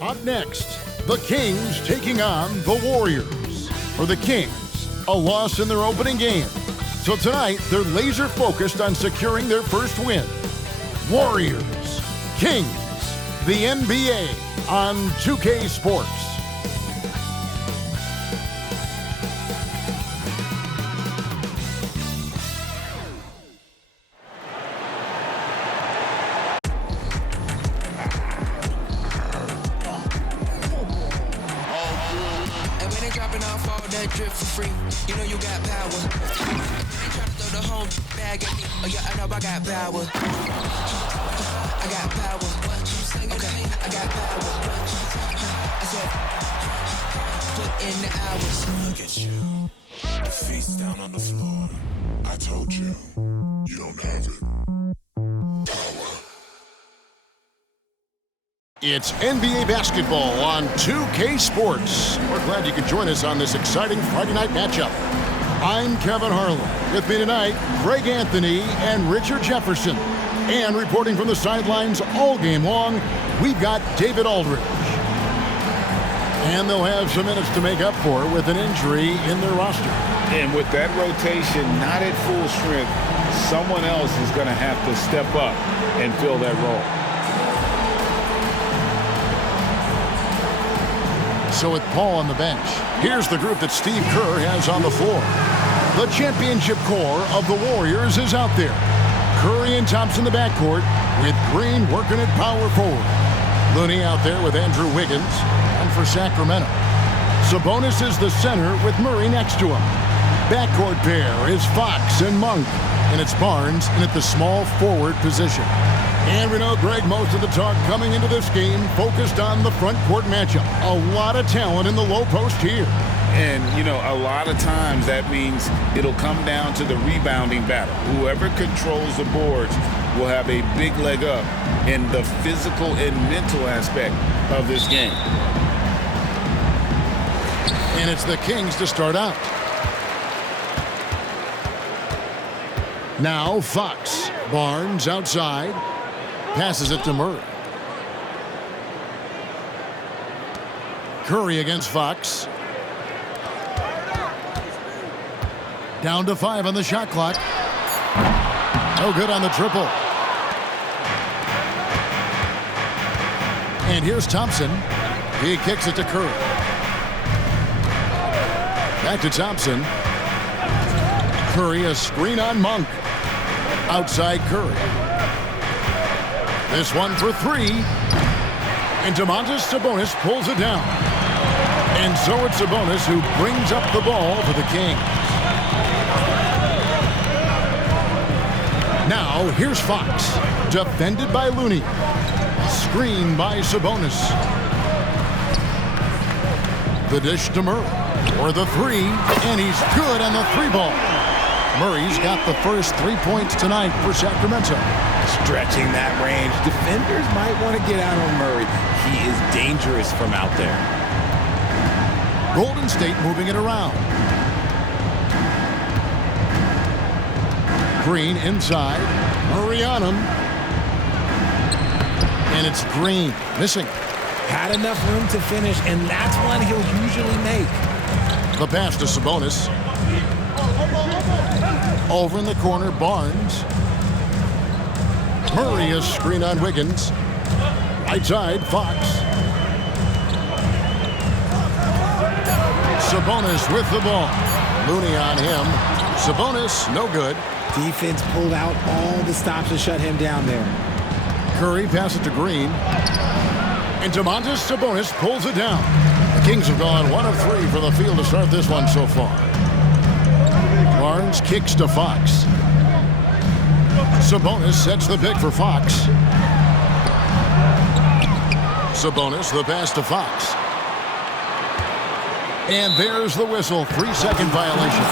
Up next, the Kings taking on the Warriors. For the Kings, a loss in their opening game. So tonight, they're laser focused on securing their first win. Warriors, Kings, the NBA on 2K Sports. Drip for free, you know you got power. They try to throw the whole bag at me. Oh yeah, I know I got power. I got power. Okay, I got power. I said, put in the hours. Look at you, your face down on the floor. I told you, you don't have it. It's NBA basketball on 2K Sports. We're glad you could join us on this exciting Friday night matchup. I'm Kevin Harlan. With me tonight, Greg Anthony and Richard Jefferson. And reporting from the sidelines all game long, we've got David Aldridge. And they'll have some minutes to make up for with an injury in their roster. And with that rotation not at full strength, someone else is going to have to step up and fill that role. So with Paul on the bench, here's the group that Steve Kerr has on the floor. The championship core of the Warriors is out there. Curry and Thompson in the backcourt, with Green working at power forward. Looney out there with Andrew Wiggins, and for Sacramento, Sabonis is the center with Murray next to him. Backcourt pair is Fox and Monk, and it's Barnes in at the small forward position. And we know, Greg, most of the talk coming into this game focused on the front court matchup. A lot of talent in the low post here. And, you know, a lot of times that means it'll come down to the rebounding battle. Whoever controls the boards will have a big leg up in the physical and mental aspect of this game. And it's the Kings to start out. Now Fox. Barnes outside. Passes it to Murray. Curry against Fox. Down to 5 on the shot clock. No good on the triple. And here's Thompson. He kicks it to Curry. Back to Thompson. Curry, a screen on Monk. Outside Curry. This one for 3. And Domantas Sabonis pulls it down. And so it's Sabonis who brings up the ball for the Kings. Now here's Fox. Defended by Looney. Screened by Sabonis. The dish to Murray. For the 3. And he's good on the 3-ball. Murray's got the first 3 points tonight for Sacramento. Stretching that range. Defenders might want to get out on Murray. He is dangerous from out there. Golden State moving it around. Green inside. Murray on him. And it's Green missing. Had enough room to finish, and that's one he'll usually make. The pass to Sabonis. Over in the corner, Barnes. Murray is screen on Wiggins. Right side, Fox. Sabonis with the ball. Looney on him. Sabonis, no good. Defense pulled out all the stops to shut him down there. Curry passes to Green. And Domantas Sabonis pulls it down. The Kings have gone 1 of 3 from the field to start this one so far. Barnes kicks to Fox. Sabonis sets the pick for Fox. Sabonis, the pass to Fox. And there's the whistle. 3-second violation.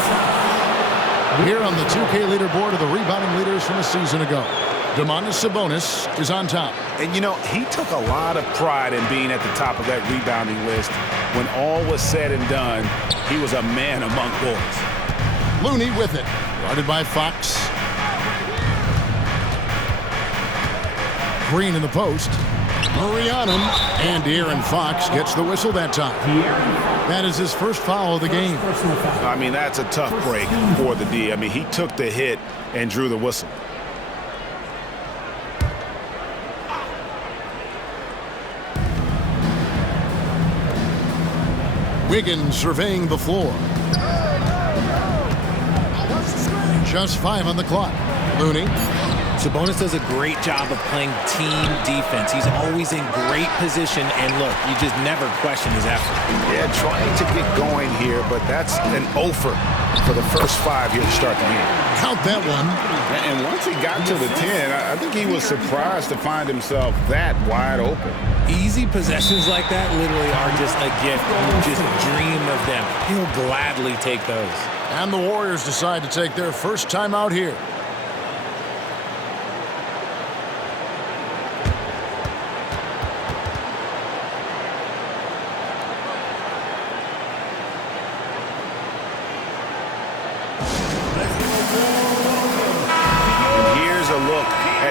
Here on the 2K leaderboard are the rebounding leaders from a season ago. Domantas Sabonis is on top. And, you know, he took a lot of pride in being at the top of that rebounding list. When all was said and done, he was a man among boys. Looney with it. Guarded by Fox. Green in the post. Murray on him, and De'Aaron Fox gets the whistle that time. That is his first foul of the game. I mean, that's a tough break for the D. I mean, he took the hit and drew the whistle. Wiggins surveying the floor. Just 5 on the clock. Looney. Sabonis does a great job of playing team defense. He's always in great position, and look, you just never question his effort. Yeah, trying to get going here, but that's an offer for the first 5 here to start the game. Count that one. And once he got to the 10, I think he was surprised to find himself that wide open. Easy possessions like that literally are just a gift. You just dream of them. He'll gladly take those. And the Warriors decide to take their first time out here.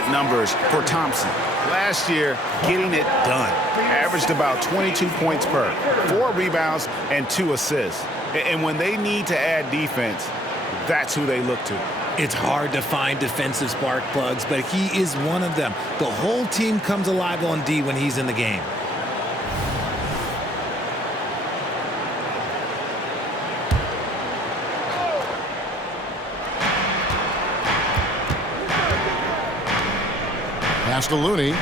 Numbers for Thompson. Last year, getting it done. Averaged about 22 points per, 4 rebounds, and 2 assists. And when they need to add defense, that's who they look to. It's hard to find defensive spark plugs, but he is one of them. The whole team comes alive on D when he's in the game. Pass to Looney.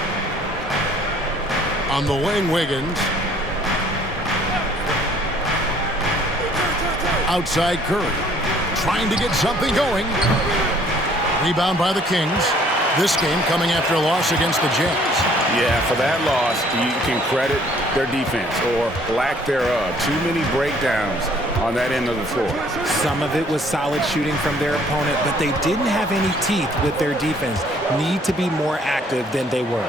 On the wing, Wiggins. Outside Curry. Trying to get something going. Rebound by the Kings. This game coming after a loss against the Jazz. Yeah, for that loss, you can credit their defense or lack thereof. Too many breakdowns on that end of the floor. Some of it was solid shooting from their opponent, but they didn't have any teeth with their defense. Need to be more active than they were.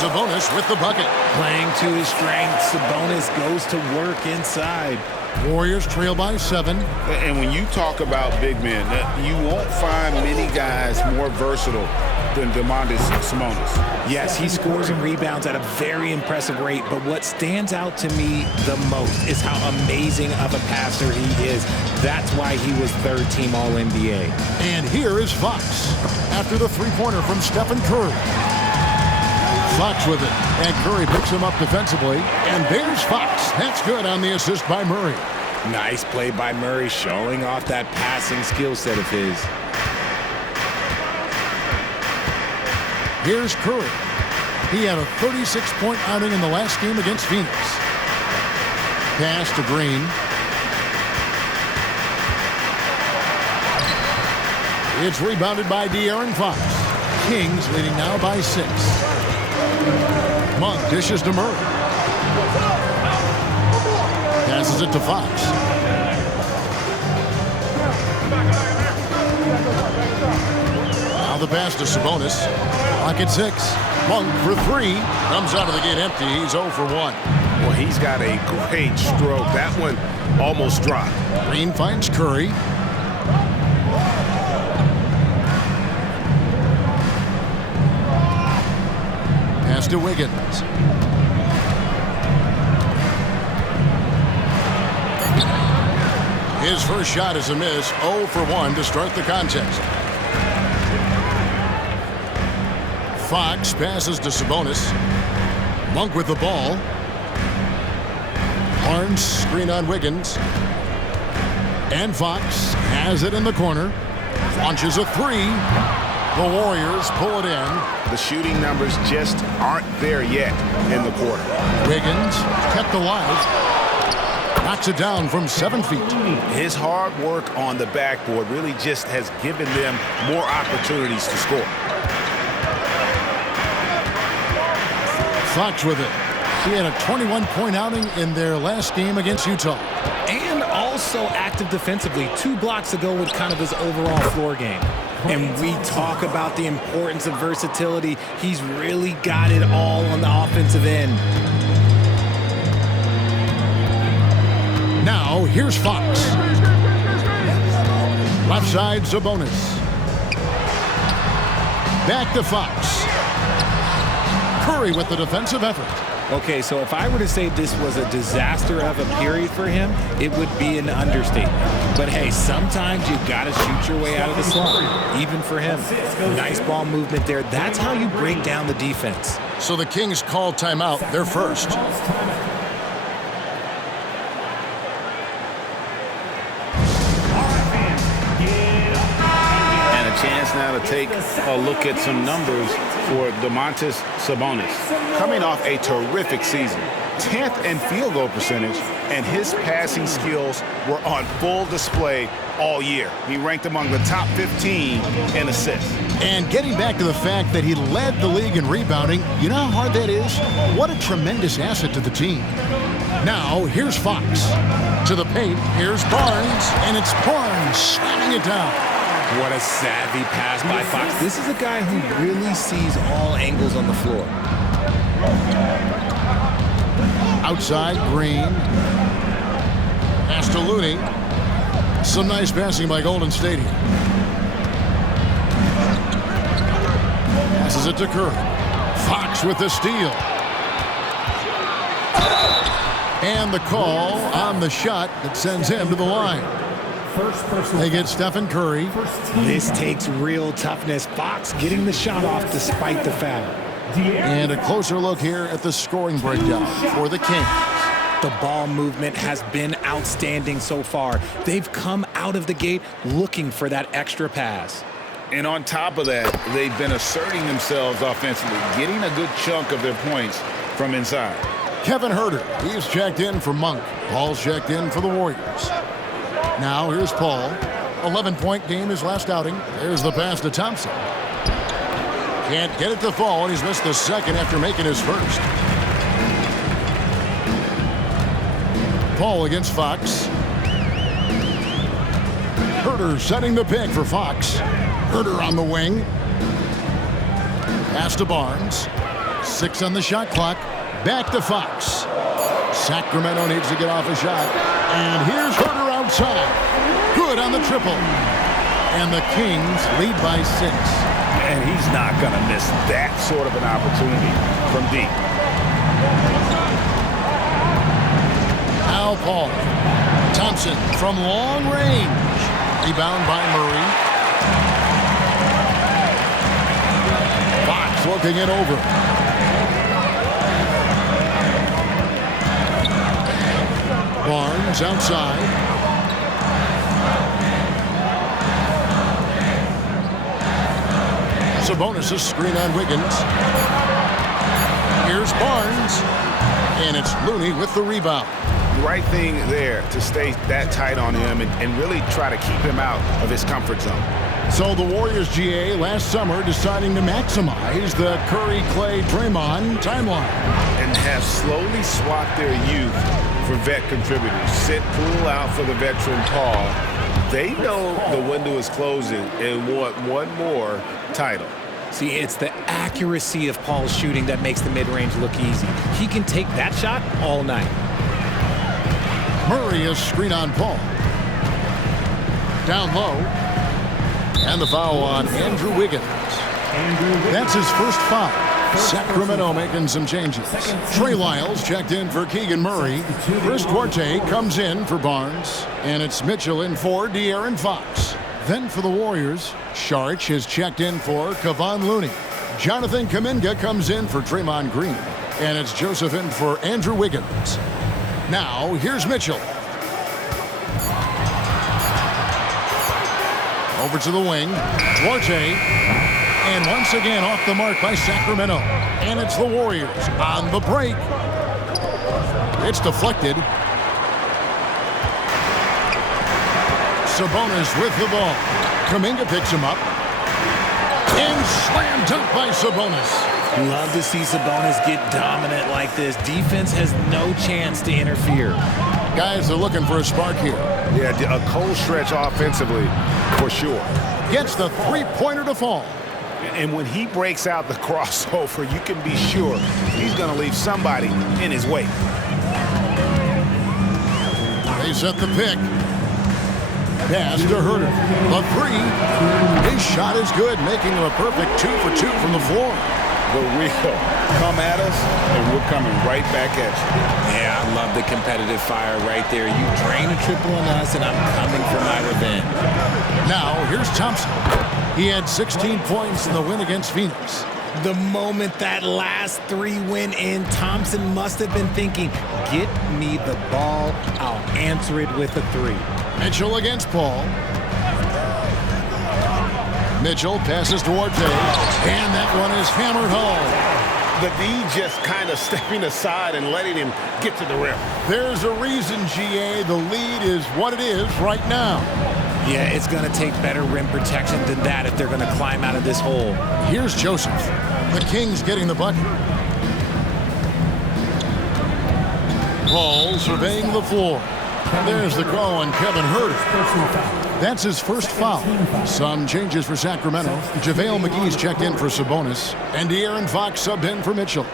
Sabonis with the bucket. Playing to his strength, Sabonis goes to work inside. Warriors trail by 7. And when you talk about big men, you won't find many guys more versatile than Domantas Sabonis. Yes, he scores and rebounds at a very impressive rate, but what stands out to me the most is how amazing of a passer he is. That's why he was 3rd team All-NBA. And here is Fox after the three-pointer from Stephen Curry. Fox with it, and Curry picks him up defensively, and there's Fox. That's good on the assist by Murray. Nice play by Murray, showing off that passing skill set of his. Here's Curry. He had a 36-point outing in the last game against Phoenix. Pass to Green. It's rebounded by De'Aaron Fox. Kings leading now by 6. Monk dishes to Murray. Passes it to Fox. Now the pass to Sabonis. Clock at 6. Monk for 3. Comes out of the gate empty. He's 0 for 1. Well, he's got a great stroke. That one almost dropped. Green finds Curry. Pass to Wiggins. His first shot is a miss. 0 for 1 to start the contest. Fox passes to Sabonis. Monk with the ball. Barnes screen on Wiggins. And Fox has it in the corner. Launches a 3. The Warriors pull it in. The shooting numbers just aren't there yet in the quarter. Wiggins kept alive. Knocks it down from 7 feet. His hard work on the backboard really just has given them more opportunities to score. Fox with it. He had a 21-point outing in their last game against Utah. And also active defensively. 2 blocks ago with kind of his overall floor game. And we talk about the importance of versatility. He's really got it all on the offensive end. Now, here's Fox. Left side, Sabonis. Back to Fox. Curry with the defensive effort. Okay, so if I were to say this was a disaster of a period for him, it would be an understatement. But hey, sometimes you gotta shoot your way out of the slump, even for him. Nice ball movement there. That's how you break down the defense. So the Kings call timeout. They're first. And a chance now to take a look at some numbers for Domantas Sabonis. Coming off a terrific season, 10th in field goal percentage, and his passing skills were on full display all year. He ranked among the top 15 in assists. And getting back to the fact that he led the league in rebounding, you know how hard that is? What a tremendous asset to the team. Now, here's Fox. To the paint, here's Barnes, and it's Barnes slamming it down. What a savvy pass by Fox. This is a guy who really sees all angles on the floor. Outside, Green. Pass to Looney. Some nice passing by Golden State here. Passes it to Curry. Fox with the steal. And the call on the shot that sends him to the line. They get Stephen Curry. This takes real toughness. Fox getting the shot off despite the foul. And a closer look here at the scoring breakdown for the Kings. The ball movement has been outstanding so far. They've come out of the gate looking for that extra pass. And on top of that, they've been asserting themselves offensively, getting a good chunk of their points from inside. Kevin Huerter, he's checked in for Monk. Paul's checked in for the Warriors. Now here's Paul. 11-point game his last outing. There's the pass to Thompson. Can't get it to fall, and he's missed the second after making his first. Paul against Fox. Huerter setting the pick for Fox. Huerter on the wing. Pass to Barnes. 6 on the shot clock. Back to Fox. Sacramento needs to get off a shot. And here's Huerter outside. Good on the triple. And the Kings lead by 6. And he's not going to miss that sort of an opportunity from deep. Now Paul. Thompson from long range. Rebound by Murray. Fox looking it over. Barnes outside. Sabonis' screen on Wiggins. Here's Barnes. And it's Looney with the rebound. Right thing there to stay that tight on him and really try to keep him out of his comfort zone. So the Warriors GA last summer deciding to maximize the Curry, Clay, Draymond timeline. And have slowly swapped their youth for vet contributors. Sit Poole out for the veteran Paul. They know the window is closing and want one more title. See, it's the accuracy of Paul's shooting that makes the mid-range look easy. He can take that shot all night. Murray is screen on Paul. Down low. And the foul on Andrew Wiggins. That's his first foul. Sacramento making some changes. Trey Lyles checked in for Keegan Murray. Chris Duarte comes in for Barnes. And it's Mitchell in for De'Aaron Fox. Then for the Warriors, Saric has checked in for Kevon Looney. Jonathan Kuminga comes in for Draymond Green. And it's Joseph in for Andrew Wiggins. Now, here's Mitchell. Over to the wing. Duarte. And once again off the mark by Sacramento. And it's the Warriors on the break. It's deflected. Sabonis with the ball. Kuminga picks him up. And slam dunk by Sabonis. Love to see Sabonis get dominant like this. Defense has no chance to interfere. Guys are looking for a spark here. Yeah, a cold stretch offensively for sure. Gets the three-pointer to fall. And when he breaks out the crossover, you can be sure he's going to leave somebody in his way. They set the pick. Pass to Huerter. The three. His shot is good, making him a perfect 2 for 2 from the floor. the real. Come at us, and we're coming right back at you. Yeah, I love the competitive fire right there. You drain a triple on us, and I'm coming for my revenge. Now, here's Thompson. He had 16 points in the win against Phoenix. The moment that last three went in, Thompson must have been thinking, get me the ball, I'll answer it with a three. Mitchell against Paul. Mitchell passes to Ortega, and that one is hammered home. The D just kind of stepping aside and letting him get to the rim. There's a reason, GA, the lead is what it is right now. Yeah, it's going to take better rim protection than that if they're going to climb out of this hole. Here's Joseph. The Kings getting the bucket. Paul surveying the floor. There's the call on Kevin Huerter. That's his first foul. Some changes for Sacramento. JaVale McGee's checked in for Sabonis. And De'Aaron Fox subbed in for Mitchell.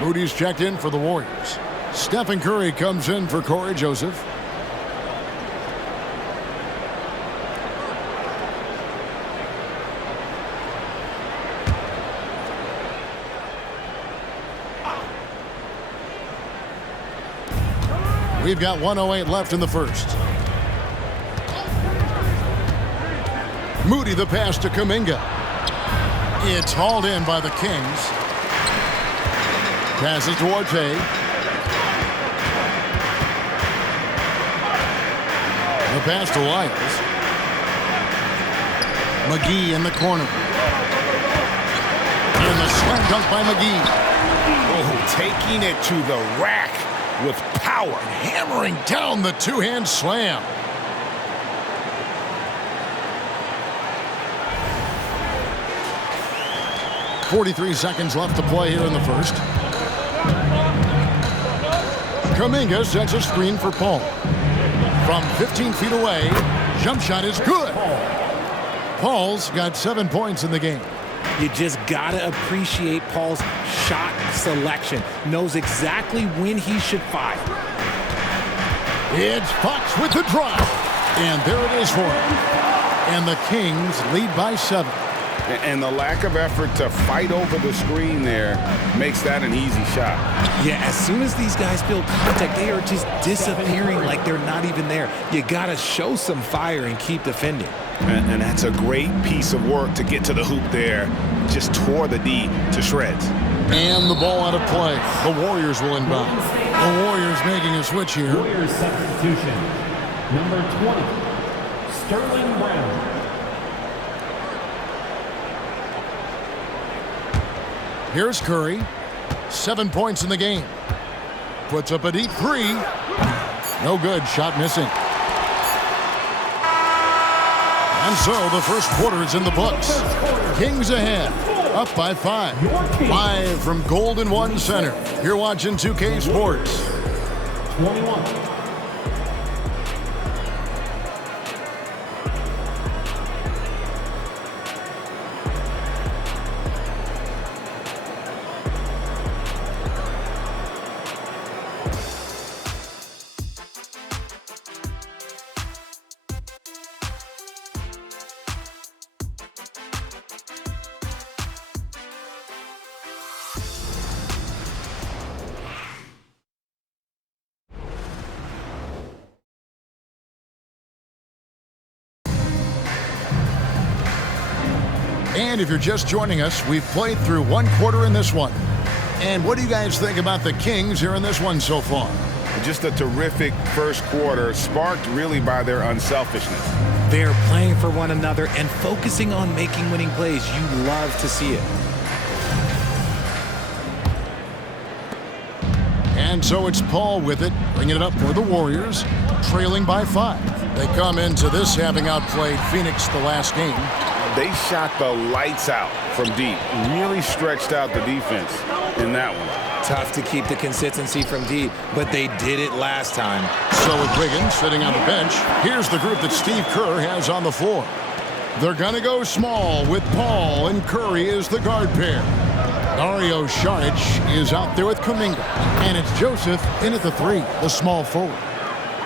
Moody's checked in for the Warriors. Stephen Curry comes in for Corey Joseph. We've got 1:08 left in the first. Moody the pass to Kuminga. It's hauled in by the Kings. Passes to Ortega. The pass to Lyles. McGee in the corner. And the slam dunk by McGee. Oh, taking it to the rack with power. Hammering down the two-hand slam. .43 seconds left to play here in the first. Kuminga sets a screen for Paul. From 15 feet away, jump shot is good. Paul's got 7 points in the game. You just got to appreciate Paul's shot selection. Knows exactly when he should fire. It's Fox with the drive. And there it is for him. And the Kings lead by 7. And the lack of effort to fight over the screen there makes that an easy shot. Yeah, as soon as these guys feel contact, they are just disappearing like they're not even there. You got to show some fire and keep defending. And that's a great piece of work to get to the hoop there. Just tore the D to shreds. And the ball out of play. The Warriors will inbound. The Warriors making a switch here. Warriors substitution. Number 20, Sterling Brown. Here's Curry. 7 points in the game. Puts up a deep three. No good. Shot missing. And so the first quarter is in the books. Kings ahead. Up by 5. Live from Golden One Center. You're watching 2K Sports. 21. And if you're just joining us, we've played through one quarter in this one. And what do you guys think about the Kings here in this one so far? Just a terrific first quarter, sparked really by their unselfishness. They're playing for one another and focusing on making winning plays. You love to see it. And so it's Paul with it, bringing it up for the Warriors, trailing by 5. They come into this having outplayed Phoenix the last game. They shot the lights out from deep, really stretched out the defense in that one. Tough to keep the consistency from deep, but they did it last time. So with Wiggins sitting on the bench, here's the group that Steve Kerr has on the floor. They're going to go small with Paul and Curry as the guard pair. Dario Saric is out there with Kuminga. And it's Joseph in at the 3, the small forward.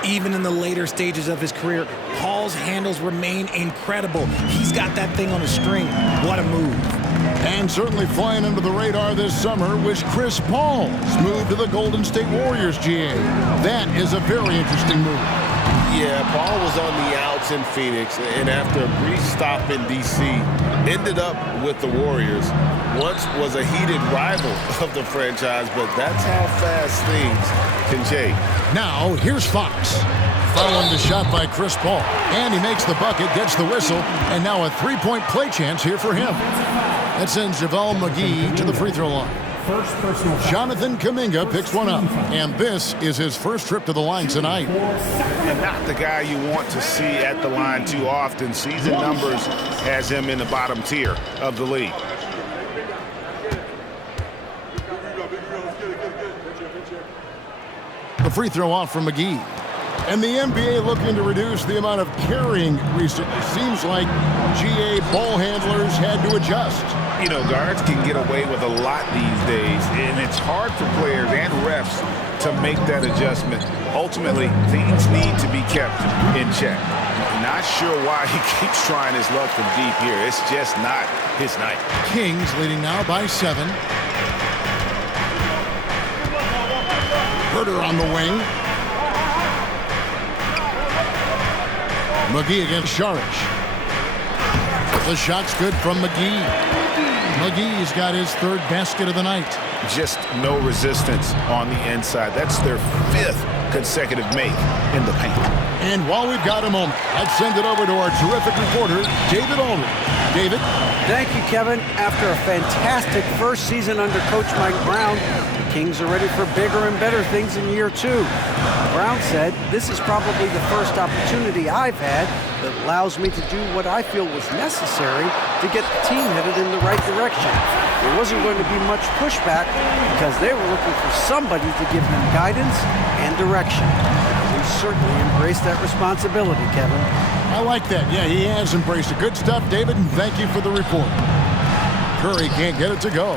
Even in the later stages of his career, Paul's handles remain incredible. He's got that thing on a string. What a move. And certainly flying under the radar this summer was Chris Paul's move to the Golden State Warriors, GA. That is a very interesting move. Yeah, Paul was on the outs in Phoenix, and after a brief stop in D.C., ended up with the Warriors. Once was a heated rival of the franchise, but that's how fast things can change. Now, here's Fox. Following the shot by Chris Paul. And he makes the bucket, gets the whistle, and now a three-point play chance here for him. That sends JaVale McGee to the free throw line. First personal foul. Jonathan Kuminga picks one up, and this is his first trip to the line tonight. And not the guy you want to see at the line too often. Season numbers has him in the bottom tier of the league. The free throw off from McGee. And the NBA looking to reduce the amount of carrying recently. Seems like GA ball handlers had to adjust. You know, guards can get away with a lot these days, and it's hard for players and refs to make that adjustment. Ultimately, things need to be kept in check. Not sure why he keeps trying his luck from deep here. It's just not his night. Kings leading now by 7. Herter on the wing. McGee against Saric. The shot's good from McGee. McGee's got his third basket of the night. Just no resistance on the inside. That's their 5th consecutive make in the paint. And while we've got a moment, let's send it over to our terrific reporter, David Aldridge. David? Thank you, Kevin. After a fantastic first season under Coach Mike Brown, the Kings are ready for bigger and better things in year 2. Brown said, "This is probably the first opportunity I've had that allows me to do what I feel was necessary to get the team headed in the right direction. There wasn't going to be much pushback because they were looking for somebody to give them guidance and direction." We certainly embraced that responsibility, Kevin. I like that. Yeah, he has embraced it. Good stuff, David, and thank you for the report. Curry can't get it to go.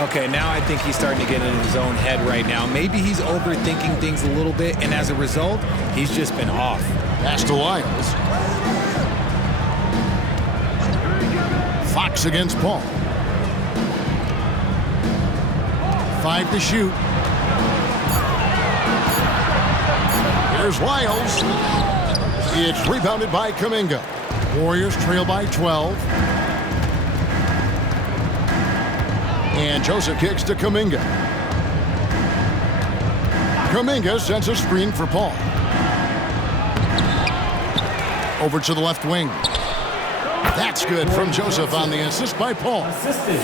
Okay, now I think he's starting to get in his own head right now. Maybe he's overthinking things a little bit, and as a result, he's just been off. Pass to Lyles. Fox against Paul. 5 to shoot. Here's Lyles. It's rebounded by Kuminga. Warriors trail by 12. And Joseph kicks to Kuminga. Kuminga sends a screen for Paul. Over to the left wing. That's good from Joseph on the assist by Paul.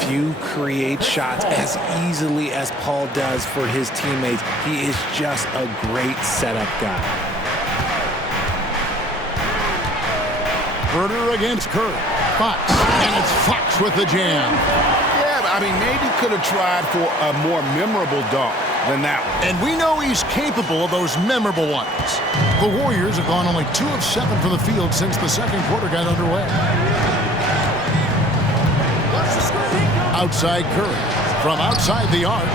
Few create shots as easily as Paul does for his teammates. He is just a great setup guy. Herter against Curry. Fox. And it's Fox with the jam. I mean, maybe could have tried for a more memorable dunk than that one. And we know he's capable of those memorable ones. The Warriors have gone only 2 of 7 from the field since the second quarter got underway. Outside Curry. From outside the arc.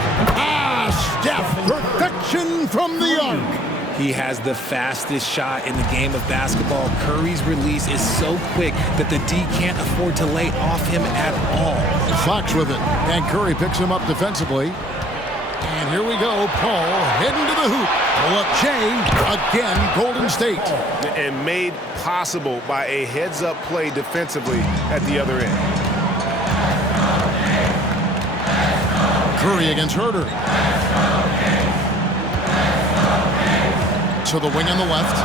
Steph. Perfection from the arc. He has the fastest shot in the game of basketball. Curry's release is so quick that the D can't afford to lay off him at all. Fox with it, and Curry picks him up defensively. And here we go, Paul heading to the hoop. Pull up Jay, again, Golden State. And made possible by a heads-up play defensively at the other end. Curry against Herter. To the wing on the left.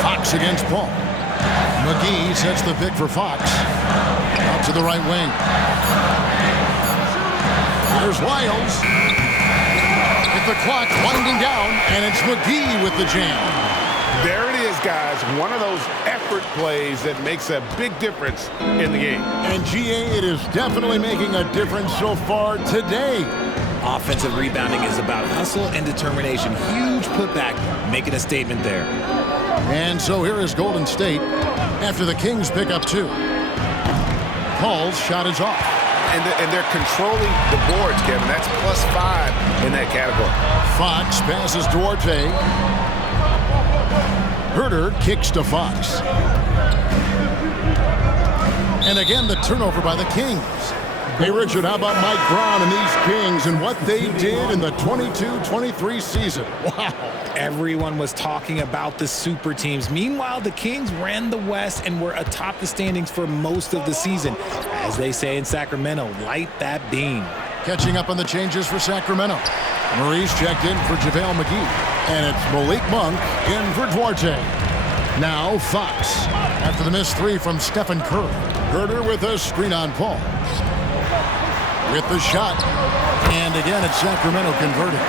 Fox against Paul. McGee sets the pick for Fox. Out to the right wing. There's Lyles. With the clock winding down, and it's McGee with the jam. There it is, guys. One of those effort plays that makes a big difference in the game. And GA, it is definitely making a difference so far today. Offensive rebounding is about hustle and determination. Huge putback, making a statement there. And so here is Golden State after the Kings pick up 2. Paul's shot is off. And they're controlling the boards, Kevin. That's +5 in that category. Fox passes Duarte. Herter kicks to Fox. And again, the turnover by the Kings. Hey, Richard, how about Mike Brown and these Kings and what they did in the 22-23 season? Wow. Everyone was talking about the super teams. Meanwhile, the Kings ran the West and were atop the standings for most of the season. As they say in Sacramento, light that beam. Catching up on the changes for Sacramento. Maurice checked in for JaVale McGee. And it's Malik Monk in for Duarte. Now Fox. After the missed three from Stephen Curry. Herder with a screen on Paul. With the shot. And again, it's Sacramento converting.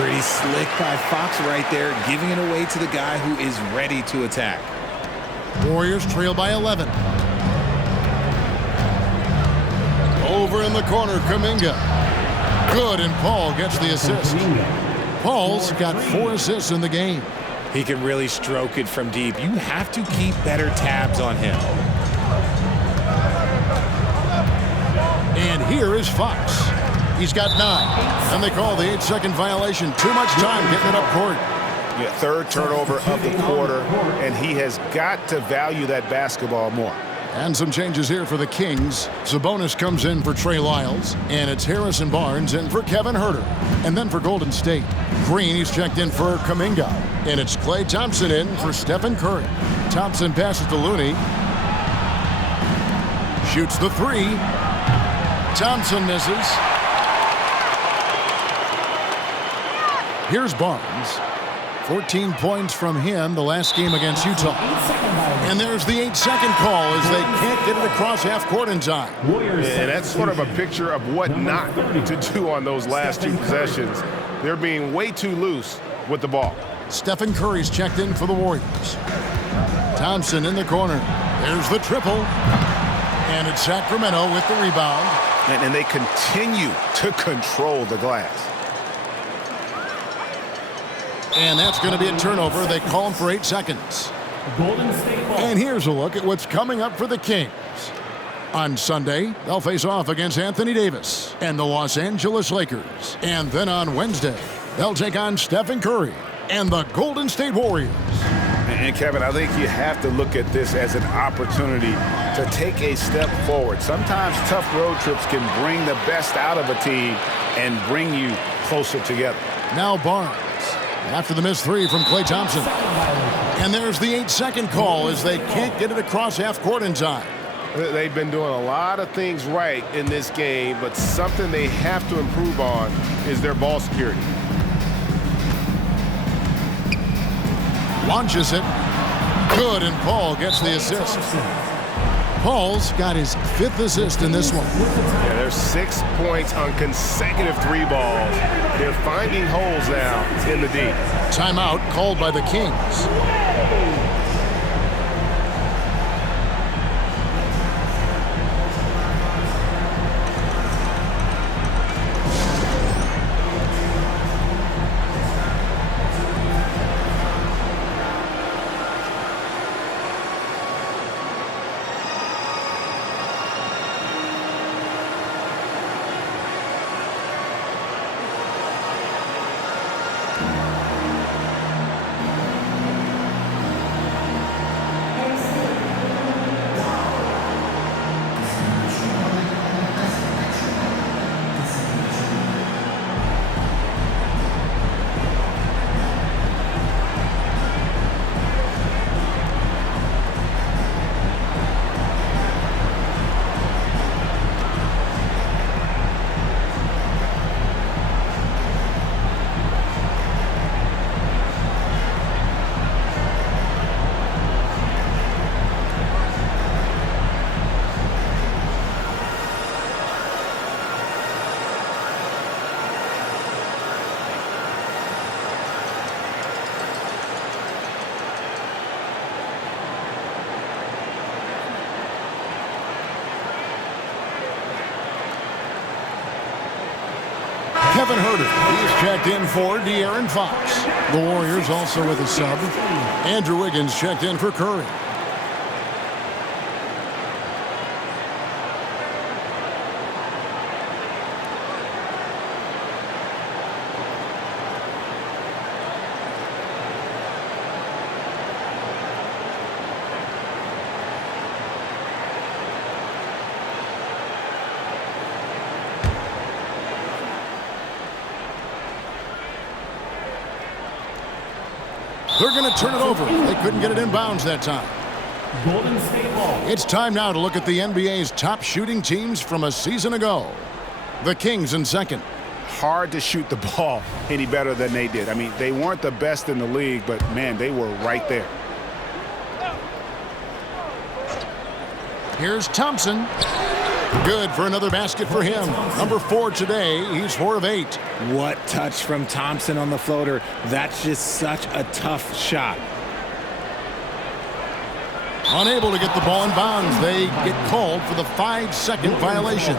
Pretty slick by Fox right there, giving it away to the guy who is ready to attack. Warriors trail by 11. Over in the corner, Kuminga. Good, and Paul gets the assist. Paul's got 4 assists in the game. He can really stroke it from deep. You have to keep better tabs on him. And here is Fox. He's got 9. And they call the 8-second violation. Too much time getting it up court. Yeah, third turnover of the quarter, and he has got to value that basketball more. And some changes here for the Kings. Sabonis comes in for Trey Lyles. And it's Harrison Barnes in for Kevin Herter. And then for Golden State, Green, he's checked in for Kuminga. And it's Klay Thompson in for Stephen Curry. Thompson passes to Looney. Shoots the 3. Thompson misses. Here's Barnes. 14 points from him the last game against Utah. And there's the 8-second call as they can't get it across half court in time. And that's sort of a picture of what not to do on those last 2 possessions. They're being way too loose with the ball. Stephen Curry's checked in for the Warriors. Thompson in the corner. There's the triple. And it's Sacramento with the rebound. And they continue to control the glass. And that's going to be a turnover. They call him for 8 seconds. Golden State ball. And here's a look at what's coming up for the Kings. On Sunday, they'll face off against Anthony Davis and the Los Angeles Lakers. And then on Wednesday, they'll take on Stephen Curry and the Golden State Warriors. And Kevin, I think you have to look at this as an opportunity to take a step forward. Sometimes tough road trips can bring the best out of a team and bring you closer together. Now Barnes. After the missed 3 from Klay Thompson. And there's the 8-second call as they can't get it across half court in time. They've been doing a lot of things right in this game, but something they have to improve on is their ball security. Launches it. Good, and Paul gets the assist. Paul's got his 5th assist in this one. Yeah, there's 6 points on consecutive 3 balls. They're finding holes now in the D. Timeout called by the Kings. Kevin Herter, he's checked in for De'Aaron Fox. The Warriors also with a sub. Andrew Wiggins checked in for Curry. They're going to turn it over. They couldn't get it in bounds that time. Golden State ball. It's time now to look at the NBA's top shooting teams from a season ago. The Kings in second. Hard to shoot the ball any better than they did. I mean, they weren't the best in the league, but, man, they were right there. Here's Thompson. Good for another basket for him. Number 4 today. He's 4 of 8. What touch from Thompson on the floater. That's just such a tough shot. Unable to get the ball in bounds. They get called for the 5-second violation.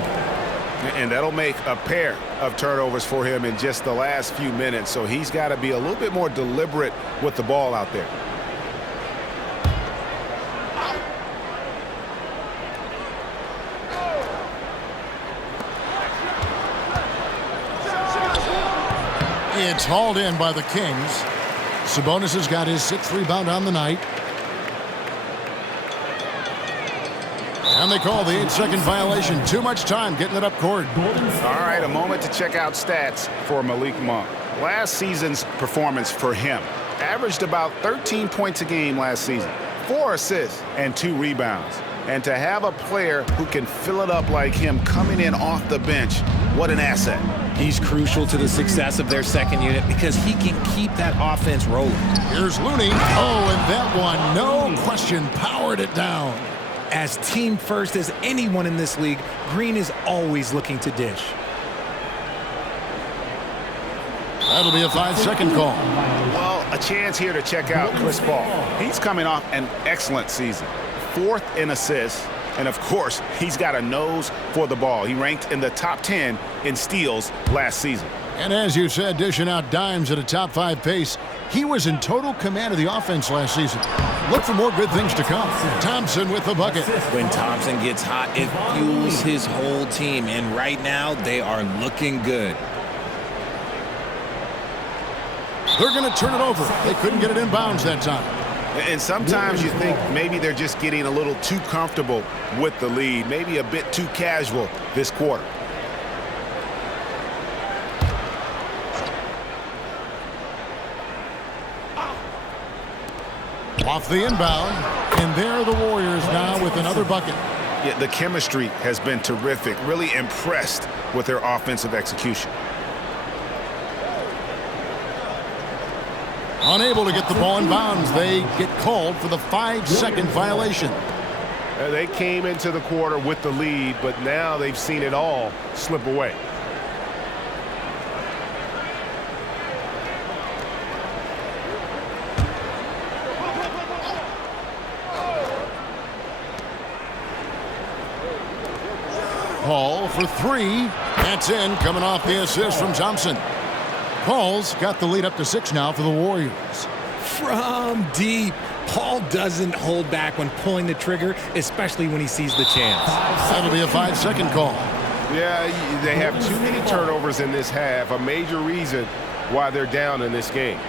And that'll make a pair of turnovers for him in just the last few minutes. So he's got to be a little bit more deliberate with the ball out there. It's hauled in by the Kings. Sabonis has got his 6th rebound on the night. And they call the 8-second violation. Too much time getting it up court. All right, a moment to check out stats for Malik Monk. Last season's performance for him averaged about 13 points a game last season, 4 assists and 2 rebounds. And to have a player who can fill it up like him coming in off the bench, what an asset. He's crucial to the success of their second unit because he can keep that offense rolling. Here's Looney. Oh, and that one, no question, powered it down. As team first as anyone in this league, Green is always looking to dish. That'll be a 5-second call. Well, a chance here to check out Chris Paul. He's coming off an excellent season. 4th in assists, and of course, he's got a nose for the ball. He ranked in the top 10 in steals last season. And as you said, dishing out dimes at a top 5 pace, he was in total command of the offense last season. Look for more good things to come. Thompson with the bucket. When Thompson gets hot, it fuels his whole team, and right now, they are looking good. They're going to turn it over. They couldn't get it in bounds that time. And sometimes you think maybe they're just getting a little too comfortable with the lead, maybe a bit too casual this quarter. Off the inbound, and there are the Warriors now with another bucket. Yeah, the chemistry has been terrific. Really impressed with their offensive execution. Unable to get the ball in bounds. They get called for the 5-second violation. They came into the quarter with the lead, but now they've seen it all slip away. Paul for 3. That's in, coming off the assist from Thompson. Paul's got the lead up to 6 now for the Warriors. From deep, Paul doesn't hold back when pulling the trigger, especially when he sees the chance. That'll be a 5-second call. Yeah, they have too many turnovers in this half, a major reason why they're down in this game.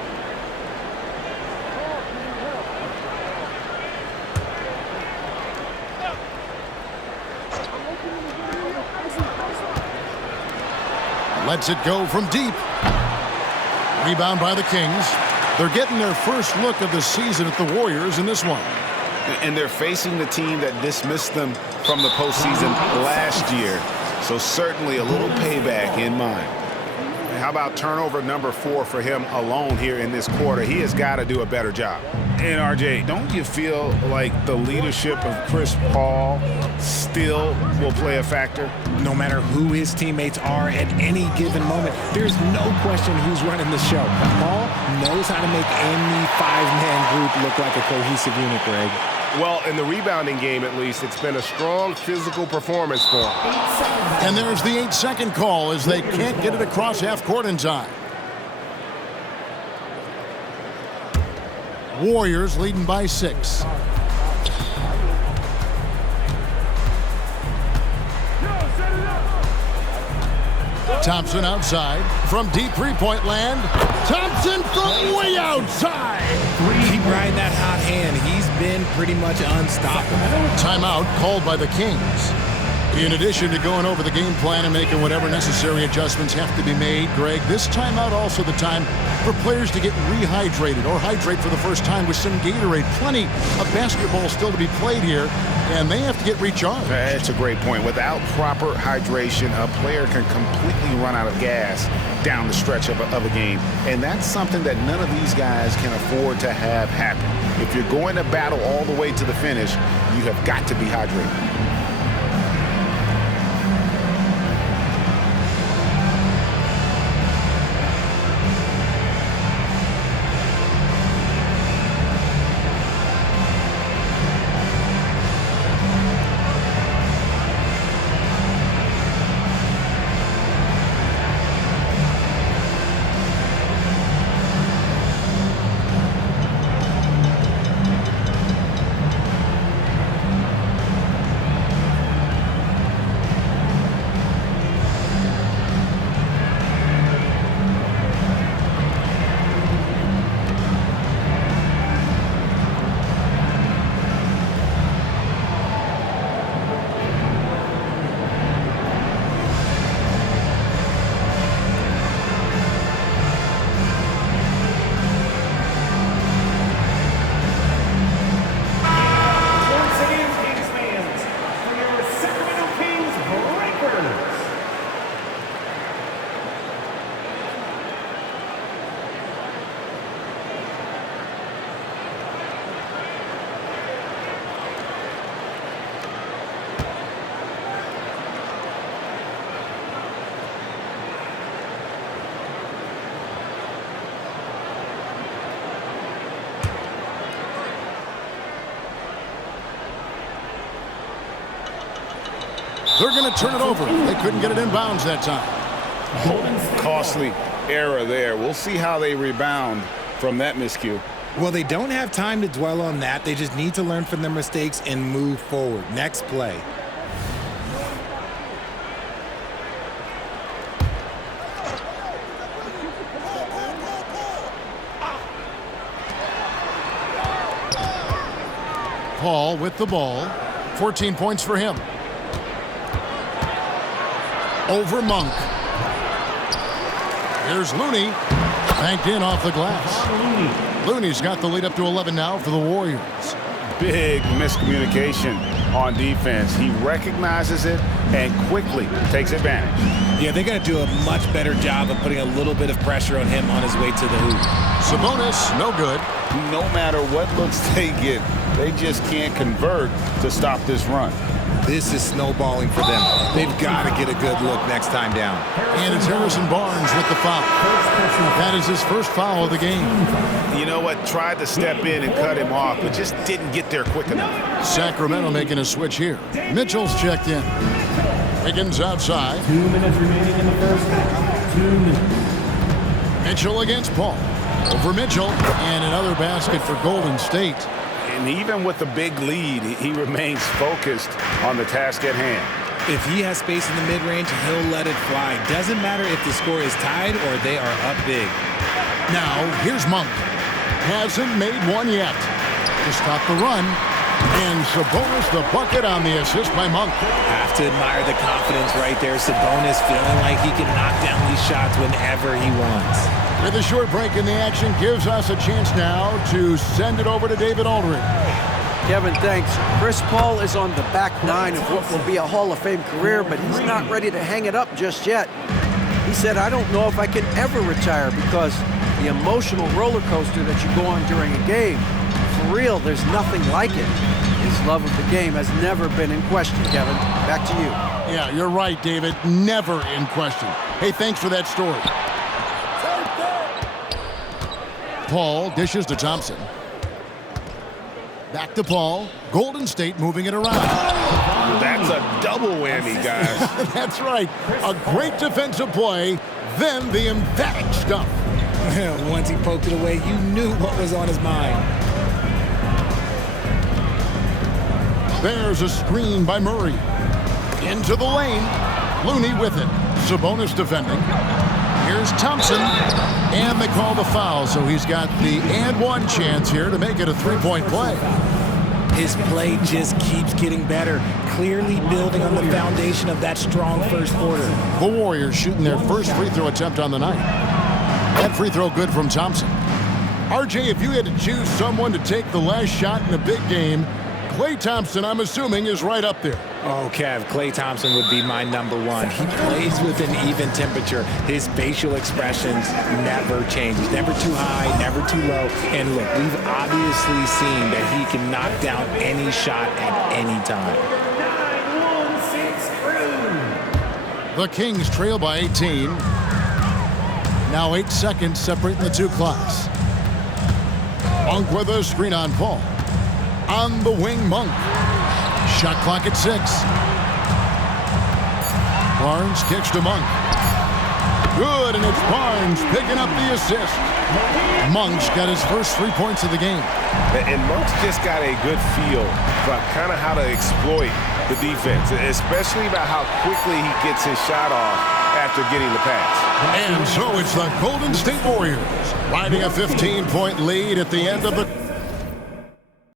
Lets it go from deep. Rebound by the Kings. They're getting their first look of the season at the Warriors in this one. And they're facing the team that dismissed them from the postseason last year. So certainly a little payback in mind. And how about turnover number 4 for him alone here in this quarter? He has got to do a better job. And RJ, don't you feel like the leadership of Chris Paul still will play a factor? No matter who his teammates are at any given moment, there's no question who's running the show. Paul knows how to make any 5-man group look like a cohesive unit, Greg. Well, in the rebounding game, at least, it's been a strong physical performance for him. And there's the 8-second call as they can't get it across half court in time. Warriors leading by 6. Thompson outside from deep three-point land. Thompson from way outside. Keep riding that hot hand. He's been pretty much unstoppable. Timeout called by the Kings. In addition to going over the game plan and making whatever necessary adjustments have to be made, Greg, this timeout also the time for players to get rehydrated or hydrate for the first time with some Gatorade. Plenty of basketball still to be played here, and they have to get recharged. That's a great point. Without proper hydration, a player can completely run out of gas down the stretch of a game, and that's something that none of these guys can afford to have happen. If you're going to battle all the way to the finish, you have got to be hydrated. They're going to turn it over. They couldn't get it in bounds that time. Costly error there. We'll see how they rebound from that miscue. Well, they don't have time to dwell on that. They just need to learn from their mistakes and move forward. Next play. Paul with the ball. 14 points for him. Over Monk. Here's Looney. Banked in off the glass. Looney's got the lead up to 11 now for the Warriors. Big miscommunication on defense. He recognizes it and quickly takes advantage. Yeah, they got to do a much better job of putting a little bit of pressure on him on his way to the hoop. Sabonis, no good. No matter what looks they get, they just can't convert to stop this run. This is snowballing for them. They've got to get a good look next time down. And it's Harrison Barnes with the foul. That is his first foul of the game. You know what? Tried to step in and cut him off, but just didn't get there quick enough. Sacramento making a switch here. Mitchell's checked in. Wiggins outside. 2 minutes remaining in the first half. 2 minutes. Mitchell against Paul. Over Mitchell. And another basket for Golden State. And even with the big lead, he remains focused on the task at hand. If he has space in the mid-range, he'll let it fly. Doesn't matter if the score is tied or they are up big. Now, here's Monk. Hasn't made one yet. To stop the run. And Sabonis the bucket on the assist by Monk. Have to admire the confidence right there. Sabonis feeling like he can knock down these shots whenever he wants. With a short break in the action, gives us a chance now to send it over to David Aldridge. Kevin, thanks. Chris Paul is on the back nine of what will be a Hall of Fame career, but he's not ready to hang it up just yet. He said, I don't know if I can ever retire because the emotional roller coaster that you go on during a game, for real, there's nothing like it. His love of the game has never been in question, Kevin. Back to you. Yeah, you're right, David. Never in question. Hey, thanks for that story. Paul dishes to Thompson. Back to Paul. Golden State moving it around. That's a double whammy, guys. That's right. A great defensive play, then the emphatic stuff. Once he poked it away, you knew what was on his mind. There's a screen by Murray. Into the lane. Looney with it. Sabonis defending. Here's Thompson. And they call the foul, so he's got the and one chance here to make it a three-point play. His play just keeps getting better, clearly building on the foundation of that strong first quarter. The Warriors shooting their first free throw attempt on the night. That free throw good from Thompson. RJ, if you had to choose someone to take the last shot in a big game, Klay Thompson, I'm assuming, is right up there. Oh, Kev, Klay Thompson would be my number one. He plays with an even temperature. His facial expressions never change. He's never too high, never too low. And look, we've obviously seen that he can knock down any shot at any time. The Kings trail by 18. Now 8 seconds separating the two clocks. Monk with a screen on Paul. On the wing, Monk. Shot clock at 6. Barnes kicks to Monk. Good, and it's Barnes picking up the assist. Monk's got his first 3 points of the game. And Monk's just got a good feel for kind of how to exploit the defense, especially about how quickly he gets his shot off after getting the pass. And so it's the Golden State Warriors riding a 15-point lead at the end of the